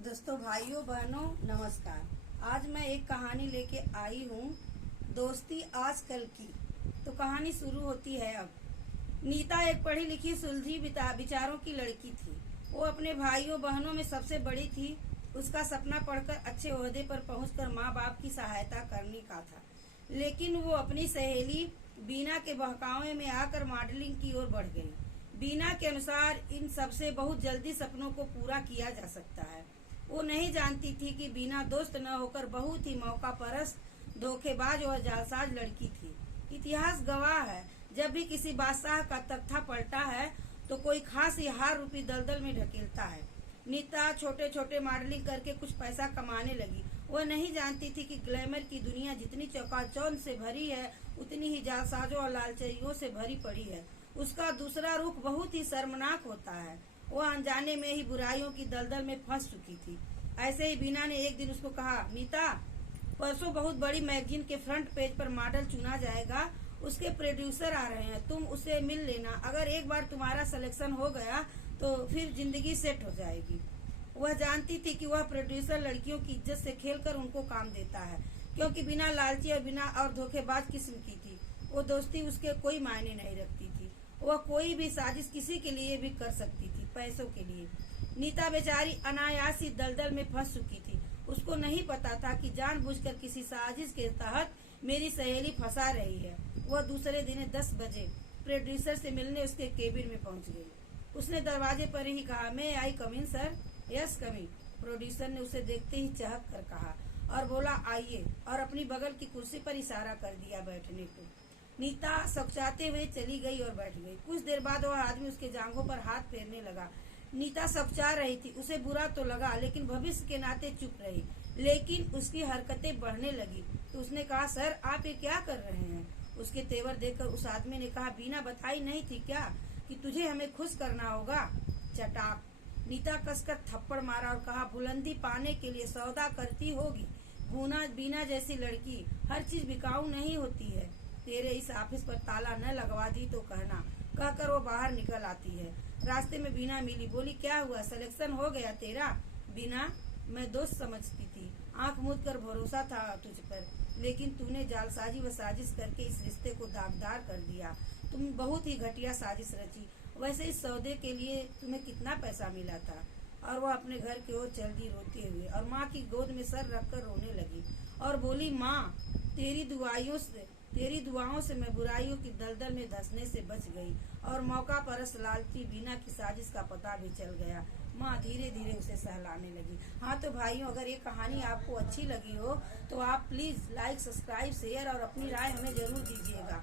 दोस्तों, भाइयों बहनों, नमस्कार। आज मैं एक कहानी लेके आई हूँ, दोस्ती आजकल की। तो कहानी शुरू होती है अब। नीता एक पढ़ी लिखी सुलझी विचारों की लड़की थी। वो अपने भाइयों बहनों में सबसे बड़ी थी। उसका सपना पढ़कर अच्छे ओहदे पर पहुंचकर माँ बाप की सहायता करने का था। लेकिन वो अपनी सहेली बीना के बहकावे में आकर मॉडलिंग की ओर बढ़ गई। बीना के अनुसार इन सबसे बहुत जल्दी सपनों को पूरा किया जा सकता है। वो नहीं जानती थी कि बीना दोस्त न होकर बहुत ही मौका परस्त, धोखेबाज और जालसाज लड़की थी। इतिहास गवाह है, जब भी किसी बादशाह का तख्ता पलटा है तो कोई खास हार रूपी दलदल में ढकेलता है। नीता छोटे छोटे मॉडलिंग करके कुछ पैसा कमाने लगी। वह नहीं जानती थी कि ग्लैमर की दुनिया जितनी चौकाचौंध से भरी है, उतनी ही जालसाजों और लालचियों से भरी पड़ी है। उसका दूसरा रुख बहुत ही शर्मनाक होता है। वह अनजाने में ही बुराइयों की दलदल में फंस चुकी थी। ऐसे ही बीना ने एक दिन उसको कहा, नीता, परसों बहुत बड़ी मैगजीन के फ्रंट पेज पर मॉडल चुना जाएगा। उसके प्रोड्यूसर आ रहे हैं, तुम उसे मिल लेना। अगर एक बार तुम्हारा सिलेक्शन हो गया तो फिर जिंदगी सेट हो जाएगी। वह जानती थी कि वह प्रोड्यूसर लड़कियों की इज्जत से खेलकर उनको काम देता है, क्योंकि बिना लालची और बिना और धोखेबाज किस्म की थी। वो दोस्ती उसके कोई मायने नहीं रखती थी। वह कोई भी साजिश किसी के लिए भी कर सकती थी, पैसों के लिए। नीता बेचारी अनायास ही दलदल में फंस चुकी थी। उसको नहीं पता था कि जानबूझकर किसी साजिश के तहत मेरी सहेली फंसा रही है। वह दूसरे दिन 10 बजे प्रोड्यूसर से मिलने उसके केबिन में पहुंच गई। उसने दरवाजे पर ही कहा, मैं आई कम इन सर। यस कम इन। प्रोड्यूसर ने उसे देखते ही चहक कर कहा और बोला, आइए, और अपनी बगल की कुर्सी पर इशारा कर दिया बैठने को। नीता सकचाते हुए चली गई और बैठ गई। कुछ देर बाद वह आदमी उसके जांघों पर हाथ फेरने लगा। नीता सकचा रही थी। उसे बुरा तो लगा, लेकिन भविष्य के नाते चुप रही। लेकिन उसकी हरकतें बढ़ने लगी तो उसने कहा, सर, आप ये क्या कर रहे हैं? उसके तेवर देखकर उस आदमी ने कहा, बीना बताई नहीं थी क्या कि तुझे हमें खुश करना होगा? चटाक। नीता कसकर थप्पड़ मारा और कहा, बुलंदी पाने के लिए सौदा करती होगी। बीना जैसी लड़की हर चीज बिकाऊ नहीं होती है। तेरे इस ऑफिस पर ताला न लगवा दी तो कहना। कहकर वो बाहर निकल आती है। रास्ते में बीना मिली। बोली, क्या हुआ, सिलेक्शन हो गया तेरा? बीना, मैं दोस्त समझती थी, आंख मूंद कर भरोसा था तुझ पर, लेकिन तूने जालसाजी व साजिश करके इस रिश्ते को दागदार कर दिया। तुम बहुत ही घटिया साजिश रची। वैसे इस सौदे के लिए तुम्हें कितना पैसा मिला था? और वह अपने घर की ओर चल दी रोते हुए और माँ की गोद में सर रखकर रोने लगी और बोली, माँ, तेरी दुआओं से मैं बुराइयों की दलदल में धंसने से बच गई और मौका परस्त लालची बीना की साजिश का पता भी चल गया। माँ धीरे धीरे उसे सहलाने लगी। हाँ तो भाइयों, अगर ये कहानी आपको अच्छी लगी हो तो आप प्लीज लाइक, सब्सक्राइब, शेयर और अपनी राय हमें जरूर दीजिएगा।